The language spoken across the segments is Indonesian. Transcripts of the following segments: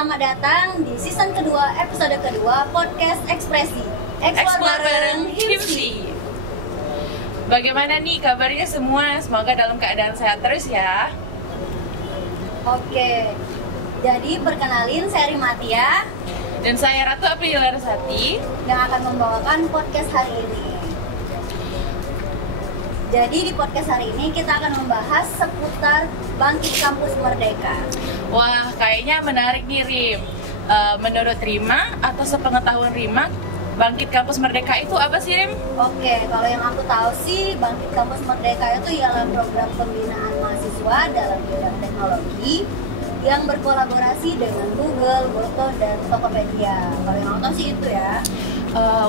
Selamat datang di season kedua, episode kedua podcast Ekspresi. Explore bareng Himsi. Bagaimana nih kabarnya semua? Semoga dalam keadaan sehat terus ya. Oke, jadi perkenalin saya Rimatia Dan saya Ratu Aprilia Larasati yang akan membawakan podcast hari ini. Jadi di podcast hari ini kita akan membahas seputar Bangkit Kampus Merdeka. Wah, kayaknya menarik nih Rim. Menurut Rima atau sepengetahuan Rima, Bangkit Kampus Merdeka itu apa sih Rim? Oke, kalau yang aku tahu sih Bangkit Kampus Merdeka itu ialah program pembinaan mahasiswa dalam bidang teknologi yang berkolaborasi dengan Google, Goto, dan Tokopedia. Kalau yang aku tahu sih itu ya.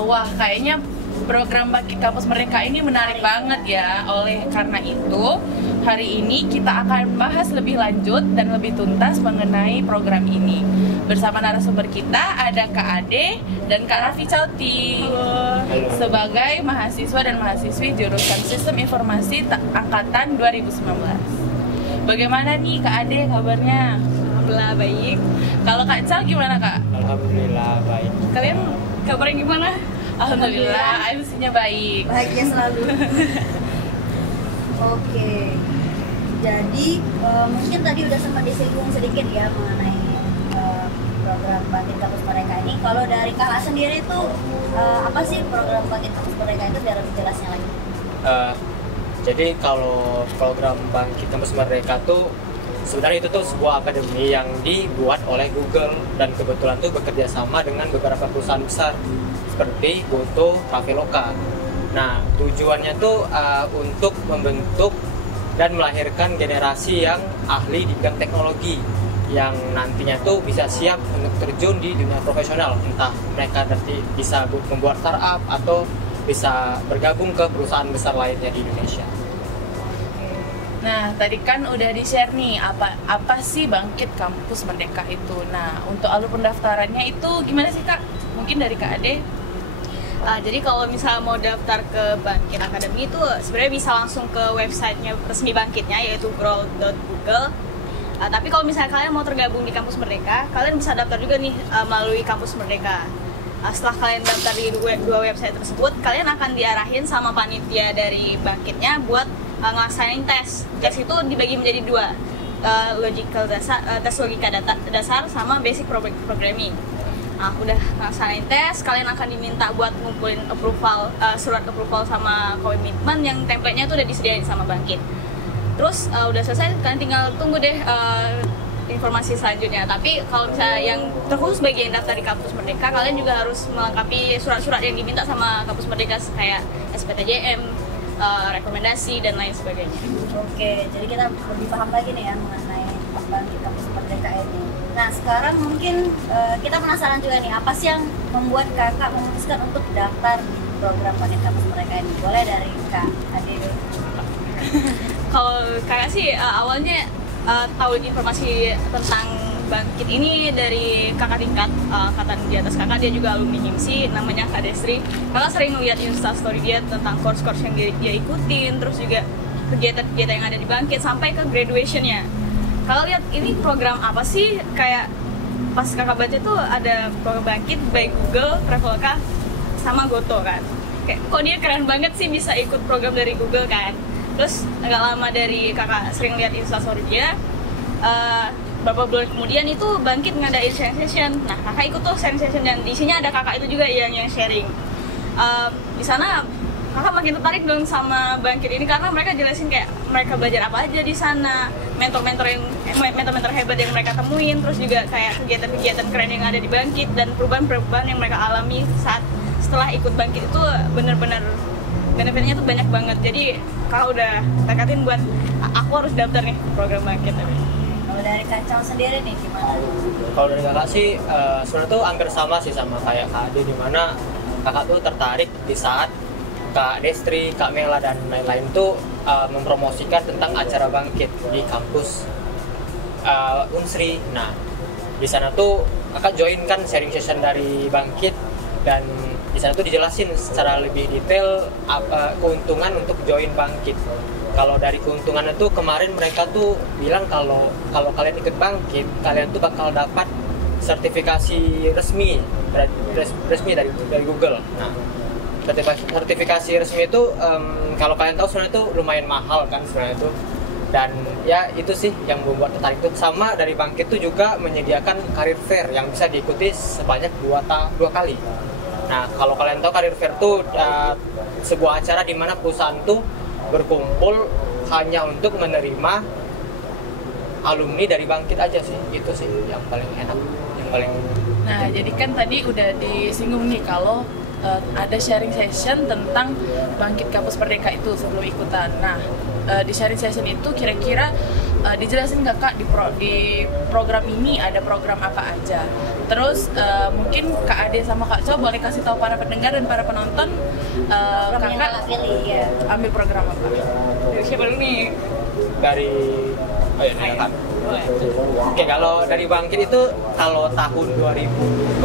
Wah, kayaknya program Bangkit Kampus Merdeka ini menarik banget ya. Oleh karena itu, hari ini kita akan bahas lebih lanjut dan lebih tuntas mengenai program ini. Bersama narasumber kita ada Kak Ade dan Kak Raffi Cauti. Sebagai mahasiswa dan mahasiswi jurusan Sistem Informasi Angkatan 2019. Bagaimana nih Kak Ade kabarnya? Alhamdulillah baik. Kalau Kak Cal gimana Kak? Alhamdulillah baik. Kalian kabarnya gimana? Alhamdulillah, MC-nya baik. Bahagia selalu. Oke, jadi mungkin tadi udah sempat disinggung sedikit ya mengenai program Bangkit Kampus Merdeka ini. Kalau dari kakak sendiri itu apa sih program Bangkit Kampus Merdeka itu biar lebih jelasnya lagi? Jadi kalau program Bangkit Kampus Merdeka tuh sebenarnya itu tuh sebuah akademi yang dibuat oleh Google dan kebetulan tuh bekerja sama dengan beberapa perusahaan besar seperti Goto, Traveloka. Nah, tujuannya tuh untuk membentuk dan melahirkan generasi yang ahli di bidang teknologi yang nantinya tuh bisa siap untuk terjun di dunia profesional, entah mereka nanti bisa membuat startup atau bisa bergabung ke perusahaan besar lainnya di Indonesia. Nah, tadi kan udah di-share nih apa sih Bangkit Kampus Merdeka itu. Nah, untuk alur pendaftarannya itu gimana sih Kak? Mungkin dari Kak Ade. Jadi kalau misalnya mau daftar ke Bangkit Academy itu sebenarnya bisa langsung ke websitenya resmi Bangkitnya, yaitu grow.google. Tapi kalau misalnya kalian mau tergabung di Kampus Merdeka, kalian bisa daftar juga nih melalui Kampus Merdeka. Setelah kalian daftar di dua website tersebut, kalian akan diarahin sama panitia dari Bangkitnya buat ngelaksanain tes. Tes itu dibagi menjadi dua, tes logika dasar sama basic programming. Nah, udah ngelaksanain tes, kalian akan diminta buat ngumpulin approval, surat approval sama komitmen yang template-nya tuh udah disediain sama Bangkit. Terus udah selesai, kalian tinggal tunggu deh informasi selanjutnya. Tapi kalau misalnya yang terkhusus bagi yang daftar di Kampus Merdeka, kalian juga harus melengkapi surat-surat yang diminta sama Kampus Merdeka kayak SPTJM, rekomendasi dan lain sebagainya. Oke, jadi kita lebih paham lagi nih ya mengenai Bangkit Kampus Merdeka ini. Nah, sekarang mungkin kita penasaran juga nih, apa sih yang membuat kakak memutuskan untuk daftar di program Bangkit Kampus Merdeka ini? Boleh dari Kak Ade dulu. Kalau kakak sih awalnya tahu informasi tentang Bangkit ini dari kakak tingkat, angkatan di atas kakak, dia juga alumni HIMSI, namanya Kak Desri. Kakak sering ngeliat instastory dia tentang course-course yang dia ikutin, terus juga kegiatan-kegiatan yang ada di Bangkit sampai ke graduation-nya. Kalau lihat ini program apa sih, kayak pas kakak baca tuh ada program Bangkit by Google, Traveloka, sama Goto kan. Kayak kok dia keren banget sih bisa ikut program dari Google kan. Terus agak lama dari kakak sering lihat instastory dia, beberapa bulan kemudian itu Bangkit ngadain sharing session. Nah, kakak ikut tuh sharing session dan di sini ada kakak itu juga yang sharing. Di sana kakak makin tertarik dong sama Bangkit ini karena mereka jelasin kayak mereka belajar apa aja di sana, mentor-mentor hebat yang mereka temuin, terus juga kayak kegiatan-kegiatan keren yang ada di Bangkit dan perubahan-perubahan yang mereka alami setelah ikut Bangkit itu benar-benar benefitnya tuh banyak banget. Jadi kakak udah tekatin buat aku harus daftar nih program Bangkit. Kalau dari Kak sendiri nih gimana? Kalau dari kakak sih sebenarnya tuh hampir sama sih sama kayak Kak Ade, dimana kakak tuh tertarik di saat Kak Destri, Kak Mela dan lain-lain tuh mempromosikan tentang acara Bangkit di kampus Unsri. Nah, di sana tuh kakak join kan sharing session dari Bangkit dan di sana tuh dijelasin secara lebih detail apa keuntungan untuk join Bangkit. Kalau dari keuntungan itu kemarin mereka tuh bilang kalau kalian ikut Bangkit, kalian tuh bakal dapat sertifikasi resmi dari Google. Nah, sertifikasi resmi itu kalau kalian tahu sebenarnya itu lumayan mahal kan sebenarnya itu. Dan ya itu sih yang membuat tertarik itu. Sama dari Bangkit itu juga menyediakan career fair yang bisa diikuti sebanyak 2 kali. Nah, kalau kalian tahu career fair itu sebuah acara di mana perusahaan tuh berkumpul hanya untuk menerima alumni dari Bangkit aja sih. Itu sih yang paling enak, yang paling. Nah, jadi kan tadi udah disinggung nih kalau ada sharing session tentang Bangkit Kampus Merdeka itu sebelum ikutan. Nah, di sharing session itu kira-kira dijelasin nggak Kak di program ini ada program apa aja? Terus mungkin Kak Ade sama Kak Co boleh kasih tahu para pendengar dan para penonton program yang Kakak pilih ya. Ambil program apa? Dari siapa dulu nih? Dari kan. Oke, kalau dari Bangkit itu kalau tahun 2021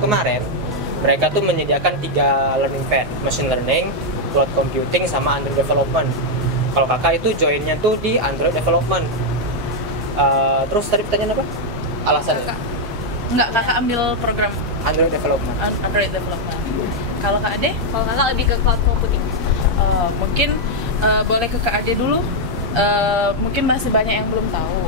kemarin mereka tuh menyediakan 3 learning path, machine learning, cloud computing, sama Android development. Kalau kakak itu joinnya tuh di Android development. Terus tadi pertanyaan apa? Alasannya? Kakak ambil program Android development. Android development. Kalau Kak Ade? Kalau kakak lebih ke cloud computing. Mungkin boleh ke Kak Ade dulu. Mungkin masih banyak yang belum tahu.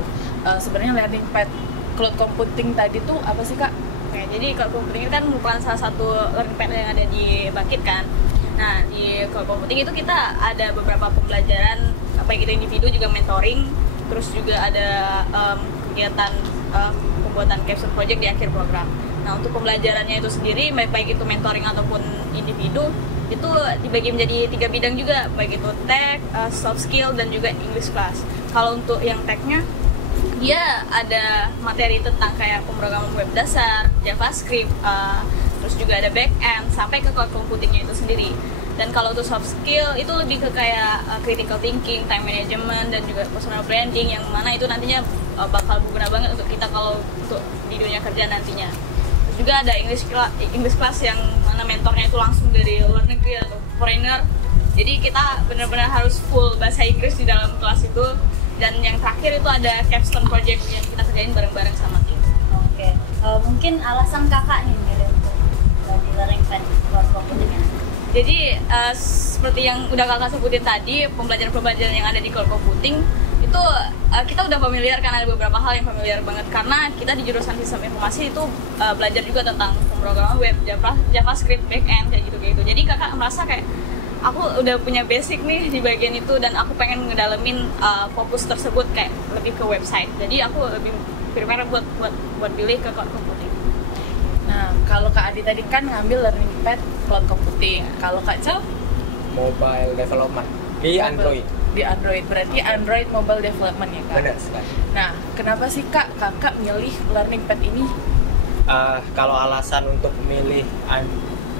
Sebenarnya learning path cloud computing tadi tuh apa sih Kak? Oke, jadi cloud computing itu kan merupakan salah satu learning path yang ada di Bangkit kan. Nah, di cloud computing itu kita ada beberapa pembelajaran, baik itu individu juga mentoring, terus juga ada kegiatan pembuatan capstone project di akhir program. Nah, untuk pembelajarannya itu sendiri, baik itu mentoring ataupun individu, itu dibagi menjadi 3 bidang juga, baik itu tech, soft skill, dan juga English class. Kalau untuk yang tech-nya, dia ada materi tentang kayak pemrograman web dasar, JavaScript, terus juga ada back-end, sampai ke cloud computing-nya itu sendiri. Dan kalau untuk soft skill, itu lebih ke kayak critical thinking, time management, dan juga personal branding, yang mana itu nantinya bakal berguna banget untuk kita kalau untuk di dunia kerja nantinya. Terus juga ada English class yang mana mentornya itu langsung dari luar negeri atau foreigner. Jadi kita benar-benar harus full bahasa Inggris di dalam kelas itu. Dan yang terakhir itu ada capstone project yang kita kerjain bareng-bareng sama tim. Oke. Mungkin alasan kakak nih milih untuk di learning path cloud computing ya? Jadi seperti yang udah kakak sebutin tadi, pembelajaran-pembelajaran yang ada di cloud computing itu kita udah familiar kan, ada beberapa hal yang familiar banget karena kita di jurusan sistem informasi itu belajar juga tentang pemrograman web, JavaScript, backend kayak gitu-gitu. Jadi kakak merasa kayak aku udah punya basic nih di bagian itu dan aku pengen ngedalemin fokus tersebut kayak lebih ke website. Jadi aku lebih prepare buat pilih ke cloud computing. Nah, kalau Kak Adi tadi kan ngambil learning path cloud computing. Kalau Kak Co? Mobile development di Android. Di Android, berarti Android mobile development ya Kak? Benar sekali. Nah, kenapa sih kakak milih learning path ini? Kalau alasan untuk milih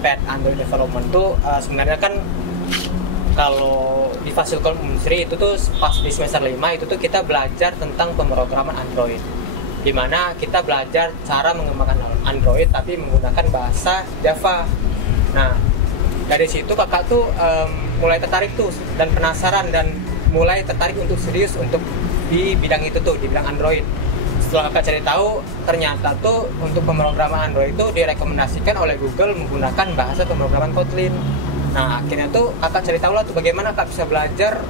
path Android development tuh sebenarnya kan kalau di Fasilkom Unsri itu tuh pas di semester 5 itu tuh kita belajar tentang pemrograman Android, di mana kita belajar cara mengembangkan Android tapi menggunakan bahasa Java. Nah, dari situ kakak tuh mulai tertarik tuh dan penasaran dan mulai tertarik untuk serius untuk di bidang itu tuh, di bidang Android. Setelah kakak cari tahu, ternyata tuh untuk pemrograman Android itu direkomendasikan oleh Google menggunakan bahasa pemrograman Kotlin. Nah, akhirnya tuh kakak cari tahu lah tuh bagaimana kakak bisa belajar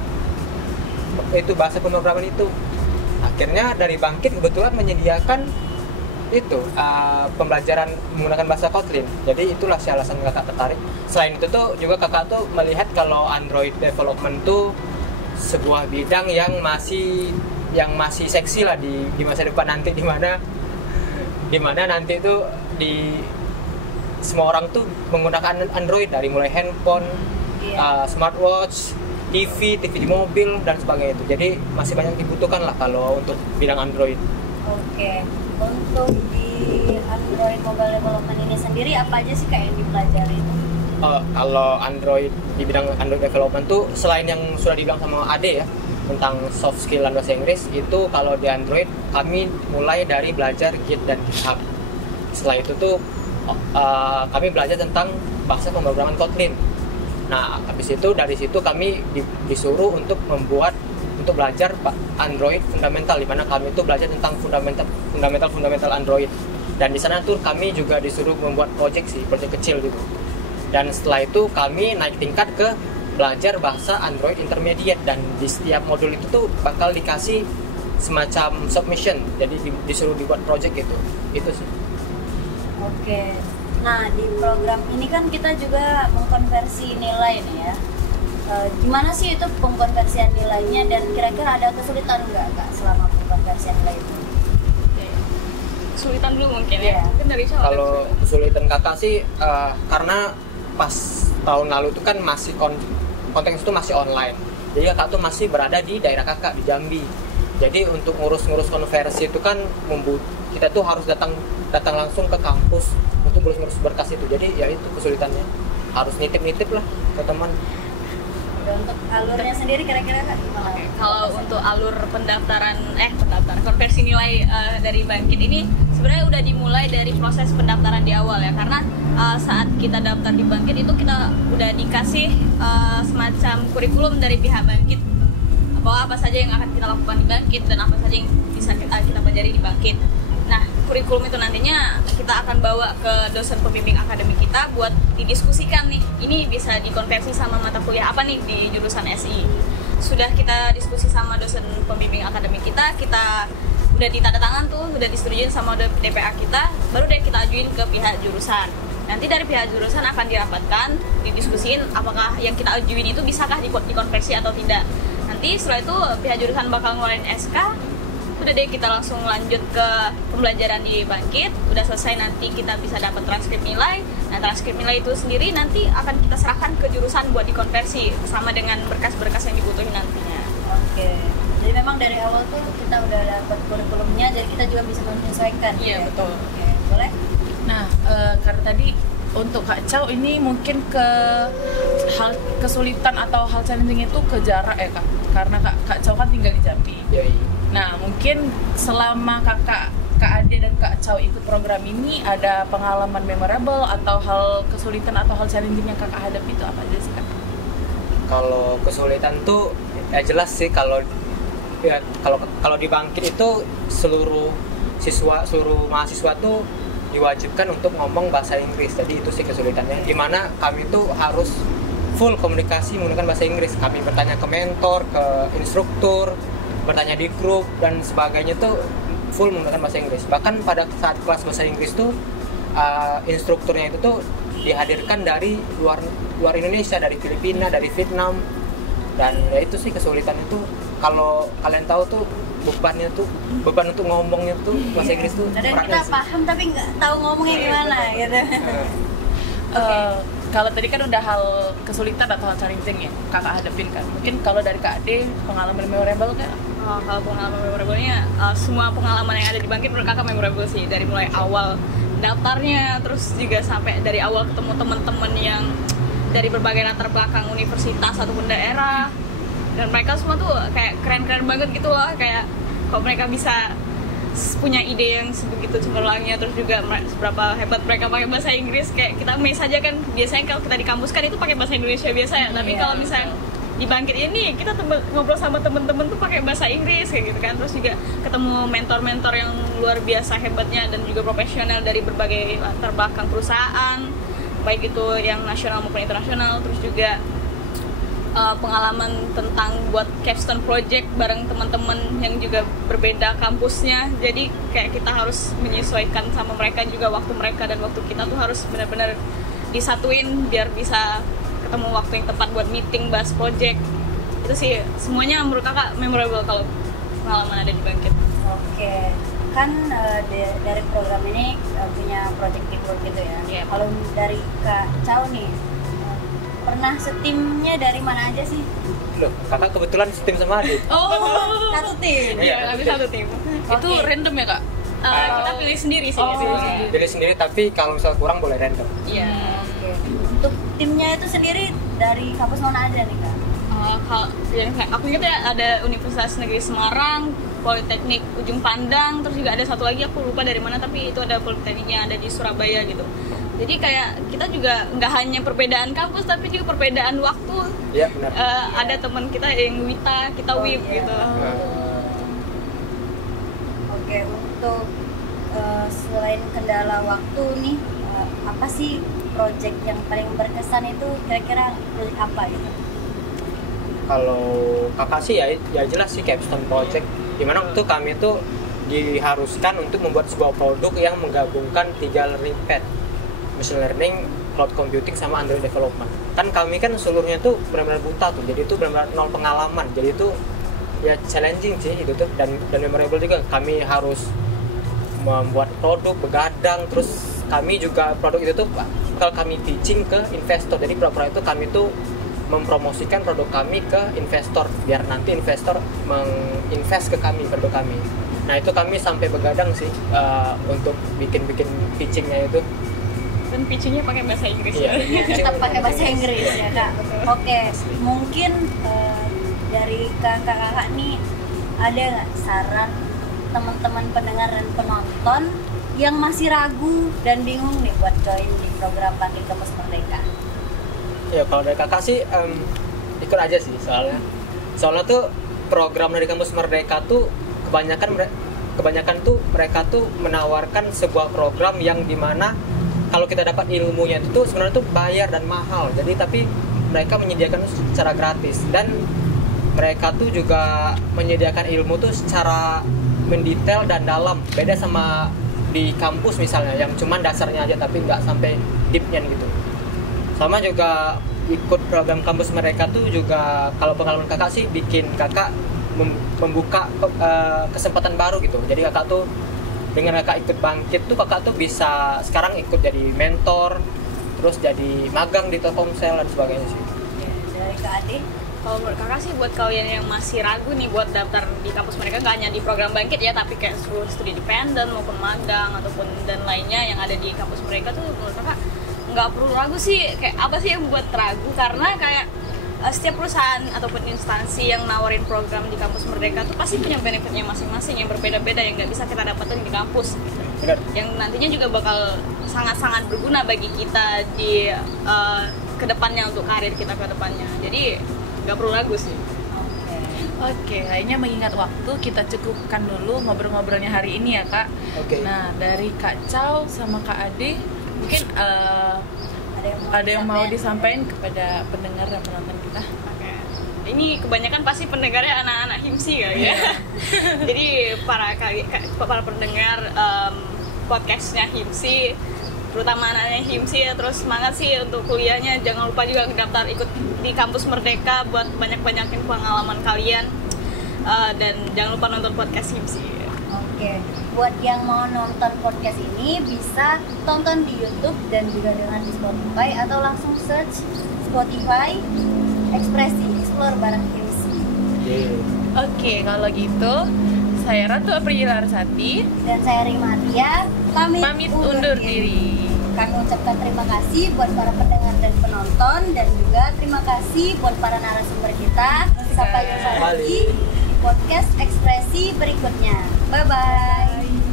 itu bahasa pemrograman itu. Akhirnya dari Bangkit kebetulan menyediakan itu pembelajaran menggunakan bahasa Kotlin. Jadi itulah si alasan kakak tertarik. Selain itu tuh juga kakak tuh melihat kalau Android development tuh sebuah bidang yang masih seksi lah di masa depan nanti, di mana nanti tuh di semua orang tuh menggunakan Android, dari mulai handphone, smartwatch, TV di mobil dan sebagainya itu. Jadi masih banyak dibutuhkan lah kalau untuk bidang Android. Oke. Untuk di Android mobile development ini sendiri apa aja sih kayak yang dipelajari itu? Kalau Android di bidang Android development tuh selain yang sudah dibilang sama Ade ya tentang soft skill dan bahasa Inggris, itu kalau di Android kami mulai dari belajar Git dan GitHub. Setelah itu tuh kami belajar tentang bahasa pemrograman Kotlin. Nah, habis itu dari situ kami disuruh untuk untuk belajar Android fundamental, di mana kami itu belajar tentang fundamental Android. Dan di sana tuh kami juga disuruh membuat project kecil gitu. Dan setelah itu kami naik tingkat ke belajar bahasa Android intermediate, dan di setiap modul itu tuh bakal dikasih semacam submission, jadi disuruh dibuat project gitu. Itu sih. Oke. Nah, di program ini kan kita juga mengkonversi nilai nih ya. Gimana sih itu pengkonversian nilainya, dan kira-kira ada kesulitan nggak Kak selama pengkonversian nilai itu? Kesulitan dulu mungkin Iya. ya. Mungkin dari Syah ada Kalau kesulitan kakak sih karena pas tahun lalu itu kan masih konteks itu masih online. Jadi kakak tuh masih berada di daerah kakak di Jambi. Jadi untuk ngurus konversi itu kan kita tuh harus datang langsung ke kampus untuk ngurus berkas itu. Jadi ya itu kesulitannya. Harus nitip lah ke teman. Dan untuk alurnya sendiri kira-kira Kak gimana? Oke, kalau untuk alur pendaftaran konversi nilai dari Bangkit ini sebenarnya udah dimulai dari proses pendaftaran di awal ya, karena saat kita daftar di Bangkit itu kita udah dikasih semacam kurikulum dari pihak Bangkit bahwa apa saja yang akan kita lakukan di Bangkit dan apa saja yang bisa kita pelajari di Bangkit. Nah, kurikulum itu nantinya kita akan bawa ke dosen pembimbing akademik kita buat didiskusikan nih, ini bisa dikonversi sama mata kuliah apa nih di jurusan SI. Sudah kita diskusi sama dosen pembimbing akademik kita udah ditandatangan tuh, udah disetujuin sama DPA kita, baru deh kita ajuin ke pihak jurusan. Nanti dari pihak jurusan akan dirapatkan, didiskusin apakah yang kita ajuin itu bisakah dikonversi atau tidak. Nanti setelah itu pihak jurusan bakal ngeluarin SK, udah deh kita langsung lanjut ke pembelajaran di Bangkit. Udah selesai nanti kita bisa dapat transkrip nilai. Nah, transkrip nilai itu sendiri nanti akan kita serahkan ke jurusan buat dikonversi sama dengan berkas-berkas yang dibutuhin nantinya. Oke. Jadi memang dari awal tuh kita udah dapat kurikulumnya, jadi kita juga bisa menyesuaikan. Iya, ya? betul. Oke, boleh? Nah, karena tadi untuk Kak Chow ini mungkin hal kesulitan atau hal challenging itu ke jarak ya Kak, karena Kak Chow kan tinggal di Jambi. Yoi. Nah, mungkin selama Kak Ade dan Kak Chow ikut program ini, ada pengalaman memorable atau hal kesulitan atau hal challenging yang Kakak hadapi itu apa aja sih Kak? Kalau kesulitan tuh ya jelas sih, kalau di Bangkit itu seluruh mahasiswa tuh diwajibkan untuk ngomong bahasa Inggris. Jadi itu sih kesulitannya, dimana kami tuh harus full komunikasi menggunakan bahasa Inggris. Kami bertanya ke mentor, ke instruktur, bertanya di grup dan sebagainya tuh full menggunakan bahasa Inggris. Bahkan pada saat kelas bahasa Inggris tuh instrukturnya itu tuh dihadirkan dari luar Indonesia, dari Filipina, dari Vietnam. Dan ya itu sih kesulitan itu. Kalau kalian tahu tuh beban untuk ngomongnya tuh bahasa Inggris tuh Kadang beratnya kita sih. paham tapi nggak tahu ngomongnya gimana gitu. Kalau tadi kan udah hal kesulitan atau hal challenging ya Kakak hadapin kan. Mungkin kalau dari Kak Ade pengalaman memorable kan? Kalau pengalaman memorable-nya, semua pengalaman yang ada di Bangkit menurut kakak memorable sih. Dari mulai awal daftarnya, terus juga sampai dari awal ketemu teman-teman yang dari berbagai latar belakang universitas ataupun daerah. Dan mereka semua tuh kayak keren-keren banget gitu loh. Kayak kok mereka bisa punya ide yang sebegitu cemerlangnya, terus juga seberapa hebat mereka pakai bahasa Inggris. Kayak kita mes aja kan, biasanya kalau kita di kampus kan itu pakai bahasa Indonesia biasa ya. Tapi kalau misalnya di Bangkit ini kita ngobrol sama temen-temen tuh pakai bahasa Inggris kayak gitu kan. Terus juga ketemu mentor-mentor yang luar biasa hebatnya dan juga profesional dari berbagai latar belakang perusahaan, baik itu yang nasional maupun internasional. Terus juga pengalaman tentang buat capstone project bareng teman-teman yang juga berbeda kampusnya. Jadi kayak kita harus menyesuaikan sama mereka juga, waktu mereka dan waktu kita tuh harus benar-benar disatuin biar bisa ketemu waktu yang tepat buat meeting, bahas project. Itu sih semuanya menurut kakak memorable kalau pengalaman ada di Bangkit. Oke, kan dari program ini punya project teamwork gitu ya. Iya. Kalau dari Kak Chow nih, pernah setimnya dari mana aja sih? Loh, kakak kebetulan setim sama Ade. Oh, Satu tim. iya, kami satu tim. Itu random ya Kak? Kita pilih sendiri sih. Pilih sendiri, tapi kalau misal kurang boleh random. Iya. Oke. Untuk timnya itu sendiri dari kampus mana aja nih Kak? Kalau yang aku ingat ya ada Universitas Negeri Semarang, Politeknik Ujung Pandang, terus juga ada satu lagi aku lupa dari mana, tapi itu ada politekniknya ada di Surabaya gitu. Jadi kayak kita juga nggak hanya perbedaan kampus tapi juga perbedaan waktu. Iya benar. Ada teman kita yang Wita, kita WIP gitu. Oke, untuk selain kendala waktu nih, apa sih project yang paling berkesan itu kira-kira project apa gitu? Kalau kakak sih ya jelas sih capstone project, dimana waktu kami tuh diharuskan untuk membuat sebuah produk yang menggabungkan 3 learning path, machine learning, cloud computing, sama Android development. Kan kami kan seluruhnya tuh benar-benar buta tuh, jadi itu benar-benar nol pengalaman, jadi itu ya challenging sih itu tuh, dan memorable juga. Kami harus membuat produk, begadang, terus kami juga produk itu tuh kalau kami teaching ke investor, jadi produk itu kami tuh mempromosikan produk kami ke investor biar nanti investor menginvest ke kami produk kami. Nah itu kami sampai begadang sih untuk bikin pitchingnya itu. Dan pitchingnya pakai bahasa Inggris Iya, ya. Tetap pakai bahasa Inggris ya Kak. Oke, mungkin dari kakak-kakak nih ada nggak saran teman-teman pendengar dan penonton yang masih ragu dan bingung nih buat join di program Bangkit Kampus Merdeka? Ya kalau dari kakak sih ikut aja sih, soalnya tuh program dari Kampus Merdeka tuh kebanyakan tuh mereka tuh menawarkan sebuah program yang dimana kalau kita dapat ilmunya itu tuh sebenarnya tuh bayar dan mahal, jadi tapi mereka menyediakan secara gratis, dan mereka tuh juga menyediakan ilmu tuh secara mendetail dan dalam, beda sama di kampus misalnya yang cuman dasarnya aja tapi nggak sampai deepnya gitu. Sama juga ikut program kampus mereka tuh juga, kalau pengalaman kakak sih bikin kakak membuka kesempatan baru gitu. Jadi kakak tuh dengan kakak ikut Bangkit tuh kakak tuh bisa sekarang ikut jadi mentor, terus jadi magang di Telkomsel dan sebagainya sih. Dari Kak Ade? Kalau menurut kakak sih buat kalian yang masih ragu nih buat daftar di kampus mereka, nggak hanya di program Bangkit ya, tapi kayak seluruh studi dependen maupun magang ataupun dan lainnya yang ada di kampus mereka tuh, menurut kakak nggak perlu ragu sih. Kayak apa sih yang buat ragu, karena kayak setiap perusahaan ataupun instansi yang nawarin program di kampus Merdeka tuh pasti punya benefitnya masing-masing yang berbeda-beda, yang nggak bisa kita dapatin di kampus, yang nantinya juga bakal sangat-sangat berguna bagi kita di kedepannya, untuk karir kita ke depannya. Jadi nggak perlu ragu sih. Oke, kayaknya mengingat waktu kita cukupkan dulu ngobrol-ngobrolnya hari ini ya Kak. Oke. Nah dari Kak Chow sama Kak Ade mungkin ada yang mau disampaikan kepada pendengar dan penonton kita. Ini kebanyakan pasti pendengarnya anak-anak HIMSI kali ya. Jadi para pendengar podcastnya HIMSI, terutama anaknya HIMSI ya, terus semangat sih untuk kuliahnya. Jangan lupa juga daftar ikut di kampus Merdeka buat banyak-banyakin pengalaman kalian, dan jangan lupa nonton podcast HIMSI. Oke, buat yang mau nonton podcast ini bisa tonton di YouTube dan juga dengar di Spotify, atau langsung search Spotify Ekspresi Explore bareng HIMSI. Oke, kalau gitu saya Ratu Aprila Arsati Dan saya Rima Atia, pamit undur diri. Kami ucapkan terima kasih buat para pendengar dan penonton, dan juga terima kasih buat para narasumber kita. Sampai jumpa lagi di podcast Ekspresi berikutnya. Bye-bye.